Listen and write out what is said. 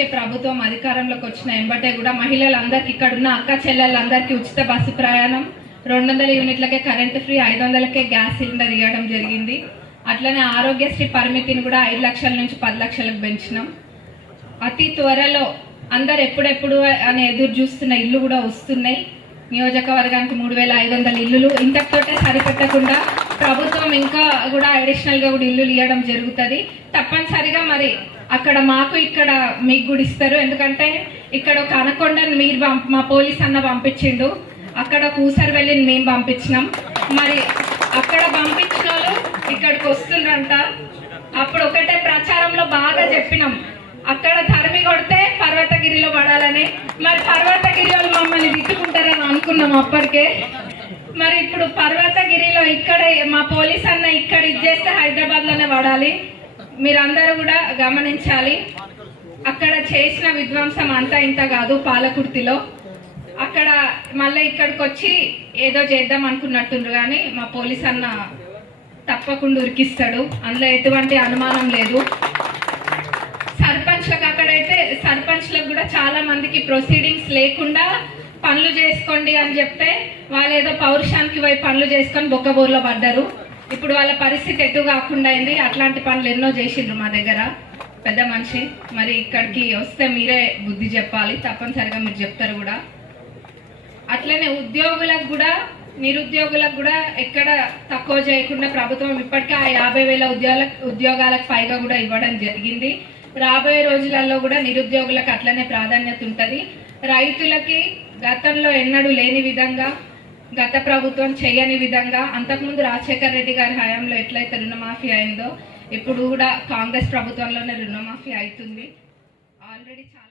ఇప్పటికే ప్రభుత్వం అధికారంలోకి వచ్చిన ఎంబటే కూడా మహిళలందరికీ ఇక్కడ ఉన్న అక్క చెల్లెళ్ళందరికీ ఉచిత బస్సు ప్రయాణం. రెండు వందల యూనిట్లకే కరెంట్ ఫ్రీ ఐదు వందలకే గ్యాస్ సిలిండర్ ఇవ్వడం జరిగింది. అట్లనే ఆరోగ్యశ్రీ పరిమితిని కూడా ఐదు లక్షల నుంచి పది లక్షలకు పెంచినాం. అతి త్వరలో అందరు ఎప్పుడెప్పుడు అని ఎదురు చూస్తున్న ఇల్లు కూడా వస్తున్నాయి. నియోజకవర్గానికి మూడు వేల ఐదు వందల ఇల్లులు. ఇంతటితోటే సరిపెట్టకుండా ప్రభుత్వం ఇంకా కూడా అడిషనల్గా కూడా ఇల్లులు ఇవ్వడం జరుగుతుంది. తప్పనిసరిగా మరి అక్కడ మాకు ఇక్కడ మీకు కూడా ఇస్తారు. ఎందుకంటే ఇక్కడ ఒక అనకొండని మీరు మా పోలీస్ అన్న పంపించిండు. అక్కడ కూసర్ వెళ్ళి మేము పంపించినాం. మరి అక్కడ పంపించిన వాళ్ళు ఇక్కడికి వస్తుండ్రంట. అప్పుడు ఒకటే ప్రచారంలో బాగా చెప్పినాం. అక్కడ ధర్మి కొడితే పర్వతగిరిలో పడాలని. మరి పర్వతగిరి వాళ్ళు మమ్మల్ని తిట్టుకుంటారని అనుకున్నాం అప్పటికే. మరి ఇప్పుడు పర్వతగిరిలో ఇక్కడ మా పోలీస్ అన్న ఇక్కడ ఇచ్చేస్తే హైదరాబాద్లోనే పడాలి. మీరందరూ కూడా గమనించాలి. అక్కడ చేసిన విధ్వంసం అంతా ఇంత కాదు పాలకుర్తిలో. అక్కడ మళ్ళీ ఇక్కడికి వచ్చి ఏదో చేద్దాం అనుకున్నట్టుండ్రు కానీ మా పోలీస్ అన్న తప్పకుండా ఉరికిస్తాడు. అందులో ఎటువంటి అనుమానం లేదు. సర్పంచ్లకు అక్కడైతే సర్పంచ్లకు కూడా చాలా మందికి ప్రొసీడింగ్స్ లేకుండా పనులు చేసుకోండి అని చెప్తే వాళ్ళు ఏదో పౌరుషానికి పోయి పనులు చేసుకొని బొక్కబోర్లో పడ్డారు. ఇప్పుడు వాళ్ళ పరిస్థితి ఎటు కాకుండా అయింది అట్లాంటి పనులు ఎన్నో చేసిండ్రు మా దగ్గర. పెద్ద మనిషి. మరి ఇక్కడికి వస్తే మీరే బుద్ధి చెప్పాలి. తప్పనిసరిగా మీరు చెప్తారు కూడా. అట్లనే ఉద్యోగులకు కూడా నిరుద్యోగులకు కూడా ఎక్కడ తక్కువ చేయకుండా ప్రభుత్వం ఇప్పటికే ఆ యాభై వేల ఉద్యోగాలకు ఉద్యోగాలకు పైగా కూడా ఇవ్వడం జరిగింది. రాబోయే రోజులలో కూడా నిరుద్యోగులకు అట్లనే ప్రాధాన్యత ఉంటుంది. రైతులకి గతంలో ఎన్నడూ లేని విధంగా గత ప్రభుత్వం చేయని విధంగా అంతకుముందు రాజశేఖర్ రెడ్డి గారి హయాంలో ఎట్లయితే రుణమాఫీ అయిందో ఇప్పుడు కూడా కాంగ్రెస్ ప్రభుత్వంలోనే రుణమాఫీ అవుతుంది. ఆల్రెడీ చాలా